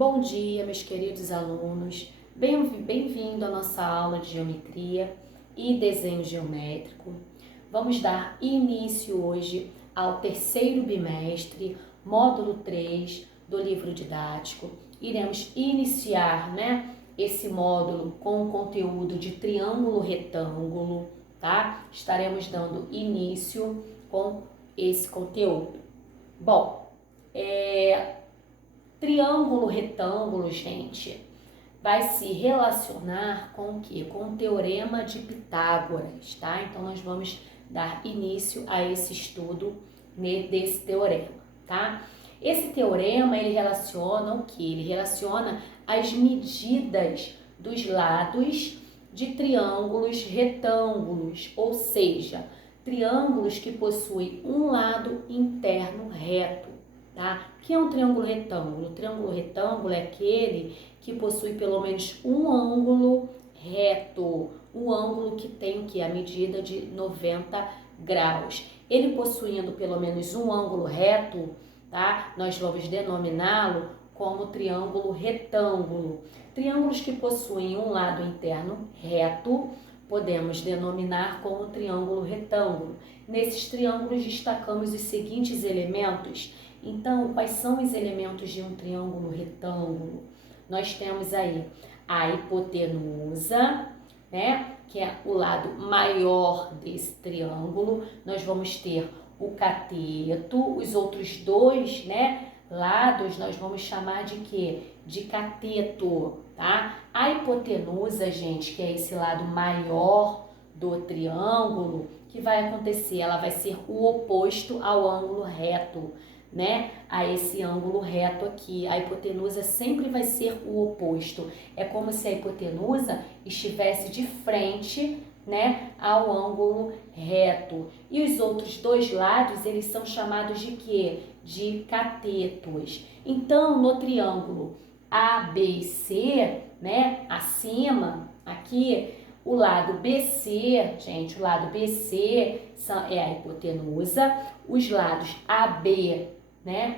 Bom dia, meus queridos alunos. Bem-vindo à nossa aula de geometria e desenho geométrico. Vamos dar início hoje ao terceiro bimestre, módulo 3 do livro didático. Iremos iniciar, esse módulo com o conteúdo de triângulo retângulo, tá? Estaremos dando início com esse conteúdo. Bom, triângulo retângulo, gente, vai se relacionar com o quê? Com o teorema de Pitágoras, tá? Então, nós vamos dar início a esse estudo desse teorema, tá? Esse teorema, ele relaciona o quê? Ele relaciona as medidas dos lados de triângulos retângulos, ou seja, triângulos que possuem um lado interno reto. Tá? O que é um triângulo retângulo? O triângulo retângulo é aquele que possui pelo menos um ângulo reto, um ângulo que tem a medida de 90 graus. Ele possuindo pelo menos um ângulo reto, tá? Nós vamos denominá-lo como triângulo retângulo. Triângulos que possuem um lado interno reto, podemos denominar como triângulo retângulo. Nesses triângulos destacamos os seguintes elementos. Então, quais são os elementos de um triângulo retângulo? Nós temos aí a hipotenusa, que é o lado maior desse triângulo. Nós vamos ter o cateto, os outros dois, lados nós vamos chamar de quê? De cateto, tá? A hipotenusa, gente, que é esse lado maior do triângulo, que vai acontecer? Ela vai ser o oposto ao ângulo reto, a esse ângulo reto aqui. A hipotenusa sempre vai ser o oposto. É como se a hipotenusa estivesse de frente, ao ângulo reto. E os outros dois lados, eles são chamados de quê? De catetos. Então, no triângulo ABC, acima, aqui, o lado BC, gente, o lado BC é a hipotenusa, os lados AB,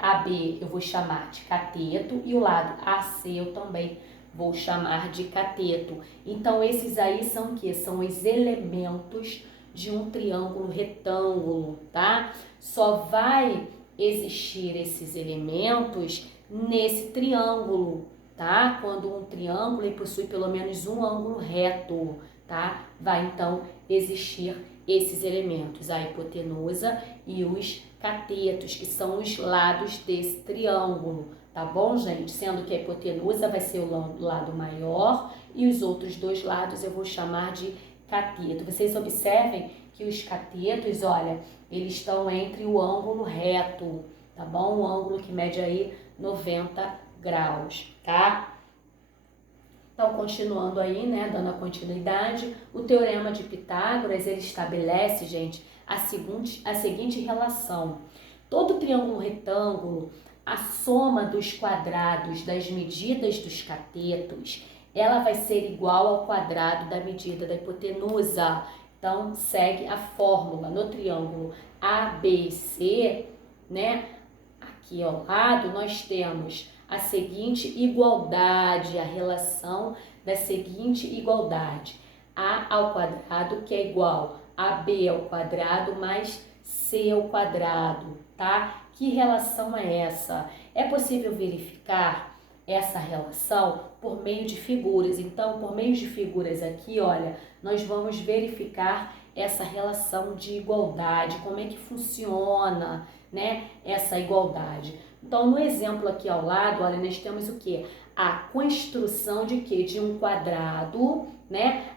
AB eu vou chamar de cateto e o lado AC eu também vou chamar de cateto. Então, esses aí são o quê? São os elementos de um triângulo retângulo, tá? Só vai existir esses elementos nesse triângulo, tá? Quando um triângulo ele possui pelo menos um ângulo reto, tá? Vai então existir esses elementos, a hipotenusa e os catetos, que são os lados desse triângulo, tá bom, gente? Sendo que a hipotenusa vai ser o lado maior e os outros dois lados eu vou chamar de cateto. Vocês observem que os catetos, olha, eles estão entre o ângulo reto, tá bom? O ângulo que mede aí 90 graus, tá? Então, continuando aí, dando a continuidade, o teorema de Pitágoras, ele estabelece, gente, a seguinte relação. Todo triângulo retângulo, a soma dos quadrados das medidas dos catetos, ela vai ser igual ao quadrado da medida da hipotenusa. Então, segue a fórmula no triângulo ABC, aqui ao lado nós temos a seguinte igualdade, a relação da seguinte igualdade. A ao quadrado, que é igual a B ao quadrado mais C ao quadrado, tá? Que relação é essa? É possível verificar essa relação por meio de figuras. Então, por meio de figuras aqui, olha, nós vamos verificar essa relação de igualdade, como é que funciona, essa igualdade. Então, no exemplo aqui ao lado, olha, nós temos o quê? A construção de quê? De um quadrado,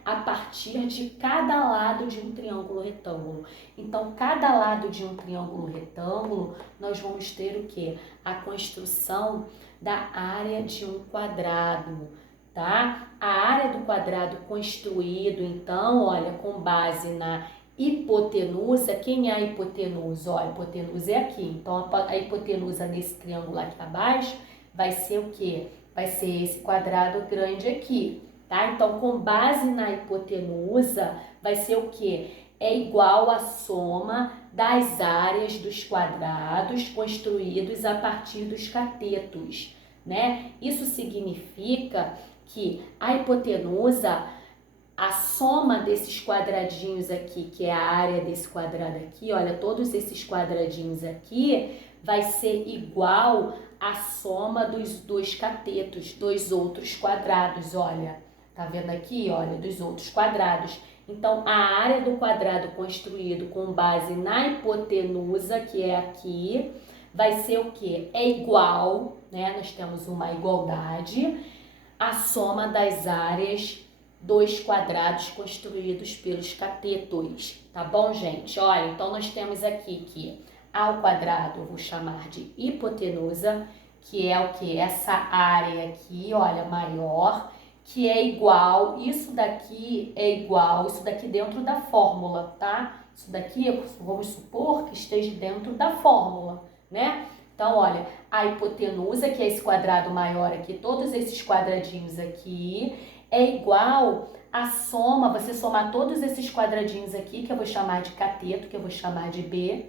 a partir de cada lado de um triângulo retângulo. Então, cada lado de um triângulo retângulo, nós vamos ter o quê? A construção da área de um quadrado, tá? A área do quadrado construído, então, olha, com base na hipotenusa. Quem é a hipotenusa? Ó, a hipotenusa é aqui. Então, a hipotenusa nesse triângulo aqui abaixo vai ser o quê? Vai ser esse quadrado grande aqui, tá? Então, com base na hipotenusa, vai ser o quê? É igual à soma das áreas dos quadrados construídos a partir dos catetos, né? Isso significa que a hipotenusa, a soma desses quadradinhos aqui, que é a área desse quadrado aqui, olha, todos esses quadradinhos aqui, vai ser igual à soma dos dois catetos, dos outros quadrados, olha. Tá vendo aqui, olha, dos outros quadrados. Então, a área do quadrado construído com base na hipotenusa, que é aqui, vai ser o quê? É igual, né? Nós temos uma igualdade, a soma das áreas dos quadrados construídos pelos catetos, tá bom, gente? Olha, então nós temos aqui que A ao quadrado eu vou chamar de hipotenusa, que é o que? Essa área aqui, olha, maior, que é igual, isso daqui é igual, isso daqui dentro da fórmula, tá? Isso daqui, vamos supor que esteja dentro da fórmula, né? Então, olha, a hipotenusa, que é esse quadrado maior aqui, todos esses quadradinhos aqui, é igual a soma, você somar todos esses quadradinhos aqui, que eu vou chamar de cateto, que eu vou chamar de B,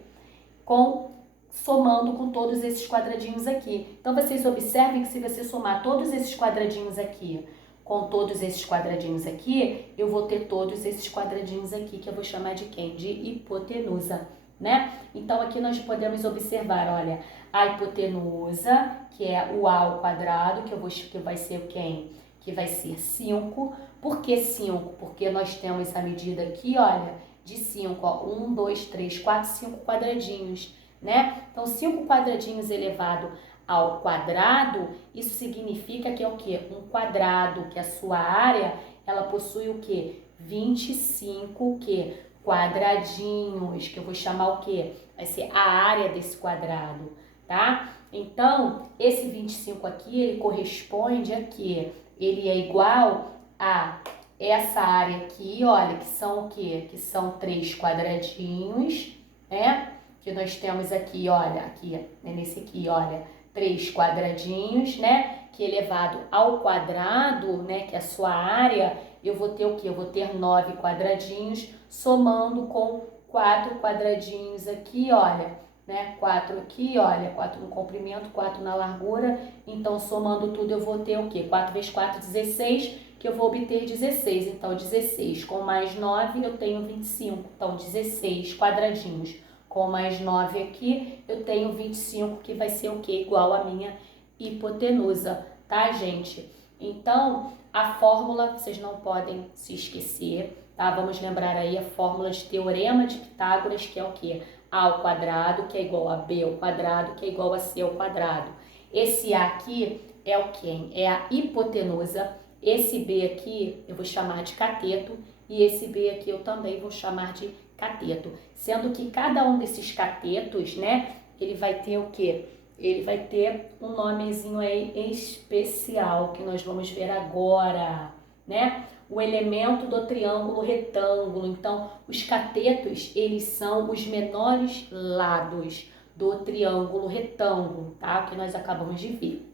somando com todos esses quadradinhos aqui. Então, vocês observem que se você somar todos esses quadradinhos aqui com todos esses quadradinhos aqui, eu vou ter todos esses quadradinhos aqui, que eu vou chamar de quem? De hipotenusa, né? Então, aqui nós podemos observar, olha, a hipotenusa, que é o A ao quadrado, que vai ser quem? Que vai ser 5. Por que 5? Porque nós temos a medida aqui, olha, de 5, ó, 1, 2, 3, 4, 5 quadradinhos, né? Então, 5 quadradinhos elevado ao quadrado, isso significa que é o quê? Um quadrado, que a sua área, ela possui o quê? 25, o quê? Quadradinhos, que eu vou chamar o quê? Vai ser a área desse quadrado, tá? Então, esse 25 aqui, ele corresponde a quê? Ele é igual a essa área aqui, olha, que são o quê? Que são 3 quadradinhos, né? Que nós temos aqui, olha, aqui, nesse aqui, olha, 3 quadradinhos, né? Que elevado ao quadrado, né? Que é a sua área, eu vou ter o quê? Eu vou ter 9 quadradinhos, somando com 4 quadradinhos aqui, olha, né? 4 aqui, olha, 4 no comprimento, 4 na largura. Então, somando tudo, eu vou ter o quê? 4 vezes 4, 16, que eu vou obter 16. Então, 16 com mais 9, eu tenho 25. Então, 16 quadradinhos. Com mais 9 aqui, eu tenho 25, que vai ser o quê? Igual a minha hipotenusa, tá, gente? Então, a fórmula, vocês não podem se esquecer, tá? Vamos lembrar aí a fórmula de Teorema de Pitágoras, que é o quê? A ao quadrado, que é igual a B ao quadrado, que é igual a C ao quadrado. Esse A aqui é o quê? É a hipotenusa. Esse B aqui eu vou chamar de cateto, e esse B aqui eu também vou chamar de cateto, sendo que cada um desses catetos, né, ele vai ter o quê? Ele vai ter um nomezinho aí especial, que nós vamos ver agora, né? O elemento do triângulo retângulo. Então, os catetos, eles são os menores lados do triângulo retângulo, tá? Que nós acabamos de ver.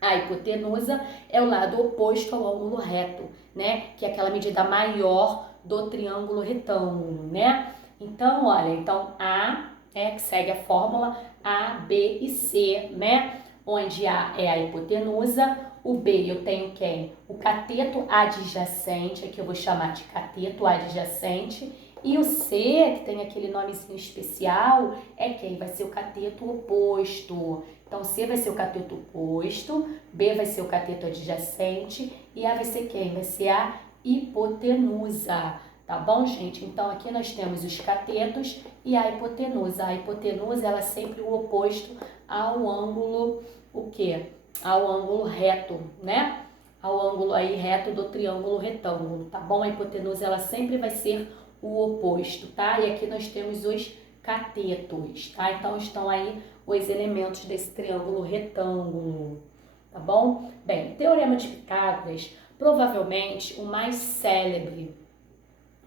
A hipotenusa é o lado oposto ao ângulo reto, né? Que é aquela medida maior do triângulo retângulo, né? Então, olha, então A que segue a fórmula A, B e C, né? Onde A é a hipotenusa, o B eu tenho quem? O cateto adjacente, aqui eu vou chamar de cateto adjacente, e o C, que tem aquele nomezinho especial, é quem? Vai ser o cateto oposto. Então, C vai ser o cateto oposto, B vai ser o cateto adjacente e A vai ser quem? Vai ser a hipotenusa, tá bom, gente? Então, aqui nós temos os catetos e a hipotenusa. A hipotenusa, ela é sempre o oposto ao ângulo, o quê? Ao ângulo reto, né? Ao ângulo aí reto do triângulo retângulo, tá bom? A hipotenusa, ela sempre vai ser o oposto, tá? E aqui nós temos os catetos, tá? Então, estão aí os elementos desse triângulo retângulo, tá bom? Bem, Teorema de Pitágoras, provavelmente o mais célebre.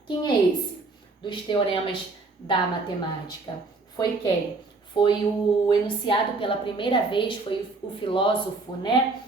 Quem é esse dos teoremas da matemática? Foi quem? Foi o enunciado pela primeira vez, foi o filósofo, né?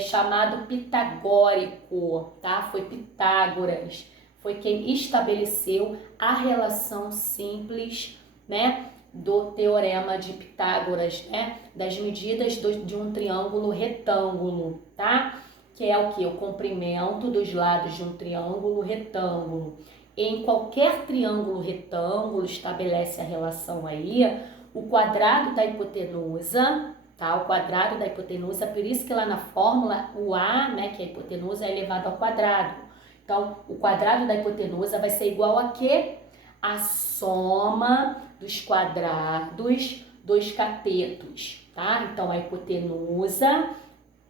Chamado pitagórico, tá? Foi Pitágoras. Foi quem estabeleceu a relação simples, né? do Teorema de Pitágoras, né? Das medidas de um triângulo retângulo, tá? Que é o que? O comprimento dos lados de um triângulo retângulo. Em qualquer triângulo retângulo, estabelece a relação aí, o quadrado da hipotenusa, tá? O quadrado da hipotenusa, por isso que lá na fórmula o A, né, que é a hipotenusa, é elevado ao quadrado. Então, o quadrado da hipotenusa vai ser igual a quê? A soma dos quadrados dos catetos, tá? Então, a hipotenusa,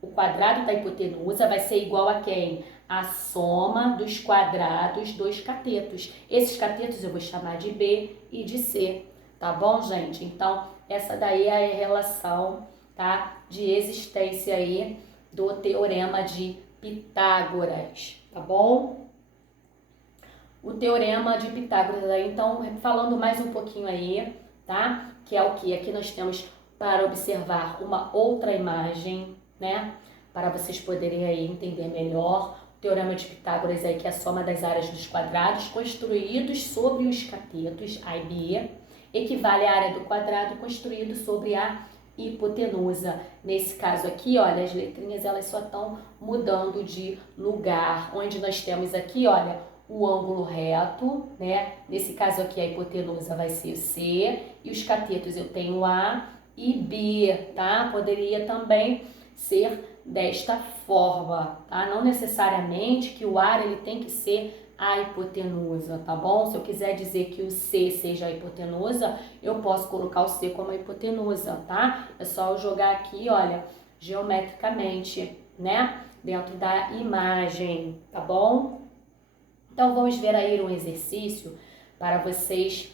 o quadrado da hipotenusa vai ser igual a quem? A soma dos quadrados dos catetos. Esses catetos eu vou chamar de B e de C, tá bom, gente? Então, essa daí é a relação, tá? De existência aí do Teorema de Pitágoras, tá bom? O Teorema de Pitágoras aí, então, falando mais um pouquinho aí, tá? Que é o que? Aqui nós temos para observar uma outra imagem, né? Para vocês poderem aí entender melhor. O Teorema de Pitágoras aí, que é a soma das áreas dos quadrados construídos sobre os catetos, A e B, equivale à área do quadrado construído sobre a hipotenusa. Nesse caso aqui, olha, as letrinhas elas só estão mudando de lugar. Onde nós temos aqui, olha, o ângulo reto, né? Nesse caso aqui a hipotenusa vai ser C e os catetos eu tenho A e B, tá? Poderia também ser desta forma, tá? Não necessariamente que o ar ele tem que ser a hipotenusa, tá bom? Se eu quiser dizer que o C seja a hipotenusa, eu posso colocar o C como a hipotenusa, tá? É só eu jogar aqui, olha, geometricamente, né? Dentro da imagem, tá bom? Então, vamos ver aí um exercício para vocês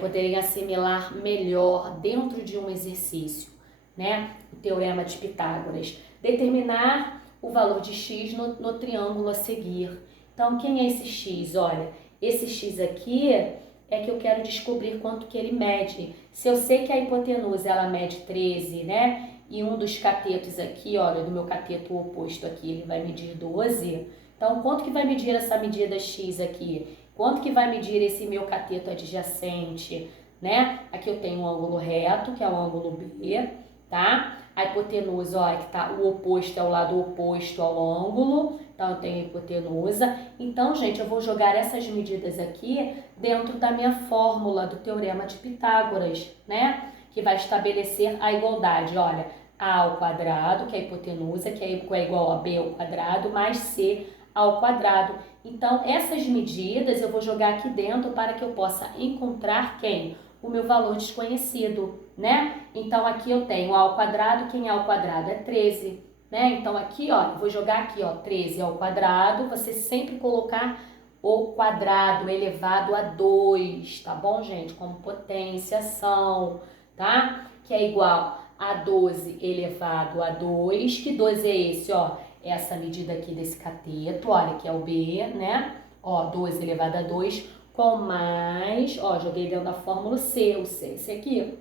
poderem assimilar melhor dentro de um exercício, né? O Teorema de Pitágoras. Determinar o valor de x no triângulo a seguir. Então, quem é esse x? Olha, esse x aqui é que eu quero descobrir quanto que ele mede. Se eu sei que a hipotenusa ela mede 13, né? E um dos catetos aqui, olha, do meu cateto oposto aqui, ele vai medir 12. Então, quanto que vai medir essa medida x aqui? Quanto que vai medir esse meu cateto adjacente, né? Aqui eu tenho um ângulo reto, que é o ângulo B, tá? A hipotenusa, ó, que tá o oposto é o lado oposto ao ângulo, então eu tenho a hipotenusa. Então, gente, eu vou jogar essas medidas aqui dentro da minha fórmula do Teorema de Pitágoras, né? Que vai estabelecer a igualdade, olha, A ao quadrado, que é a hipotenusa, que é igual a B ao quadrado, mais C ao quadrado. Então, essas medidas eu vou jogar aqui dentro para que eu possa encontrar quem? O meu valor desconhecido, né? Então, aqui eu tenho A ao quadrado, quem é ao quadrado? É 13, né? Então, aqui, ó, eu vou jogar aqui, ó, 13 ao quadrado, você sempre colocar o quadrado elevado a 2, tá bom, gente? Como potenciação, tá? Que é igual a 12 elevado a 2, que 12 é esse, ó? Essa medida aqui desse cateto, olha, que é o B, né? Ó, 12 elevado a 2, com mais, ó, joguei dentro da fórmula C, o C, esse aqui.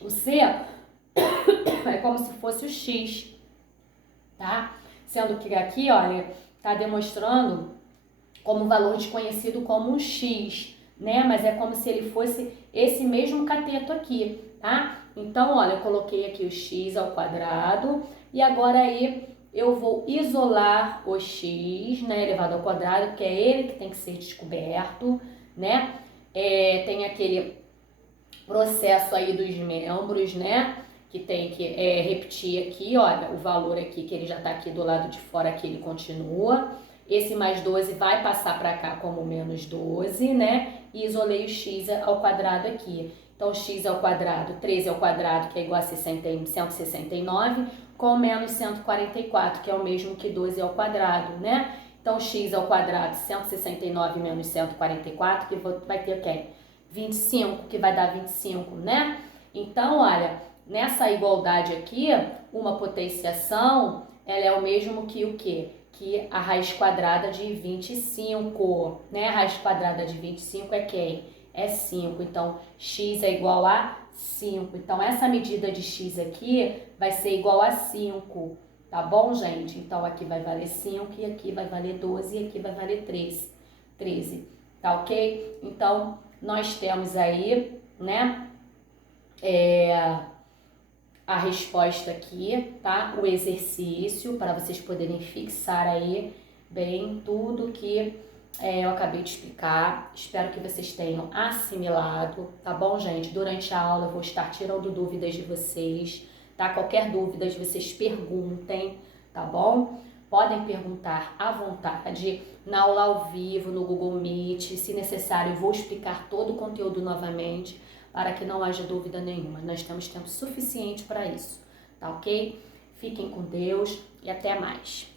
O C é como se fosse o X, tá? Sendo que aqui, olha, tá demonstrando como valor desconhecido como um X, né? Mas é como se ele fosse esse mesmo cateto aqui, tá? Então, olha, eu coloquei aqui o X ao quadrado e agora aí eu vou isolar o x, né, elevado ao quadrado, que é ele que tem que ser descoberto, né? Tem aquele processo aí dos membros, né? Que tem que repetir aqui, olha, o valor aqui, que ele já tá aqui do lado de fora, aqui ele continua. Esse mais 12 vai passar para cá como menos 12, né? E isolei o x ao quadrado aqui. Então, x ao quadrado, 13 ao quadrado, que é igual a 169, com menos 144, que é o mesmo que 12 ao quadrado, né? Então, x ao quadrado, 169 menos 144, que vai ter o quê? 25, que vai dar 25, né? Então, olha, nessa igualdade aqui, uma potenciação, ela é o mesmo que o quê? Que a raiz quadrada de 25, né? A raiz quadrada de 25 é quem? É 5, então x é igual a 5. Então, essa medida de x aqui vai ser igual a 5, tá bom, gente? Então, aqui vai valer 5 e aqui vai valer 12 e aqui vai valer 13, tá ok? Então, nós temos aí, né, a resposta aqui, tá? O exercício, para vocês poderem fixar aí bem tudo que eu acabei de explicar. Espero que vocês tenham assimilado, tá bom, gente? Durante a aula eu vou estar tirando dúvidas de vocês, tá? Qualquer dúvida vocês perguntem, tá bom? Podem perguntar à vontade, na aula ao vivo, no Google Meet. Se necessário, eu vou explicar todo o conteúdo novamente, para que não haja dúvida nenhuma. Nós temos tempo suficiente para isso, tá ok? Fiquem com Deus e até mais.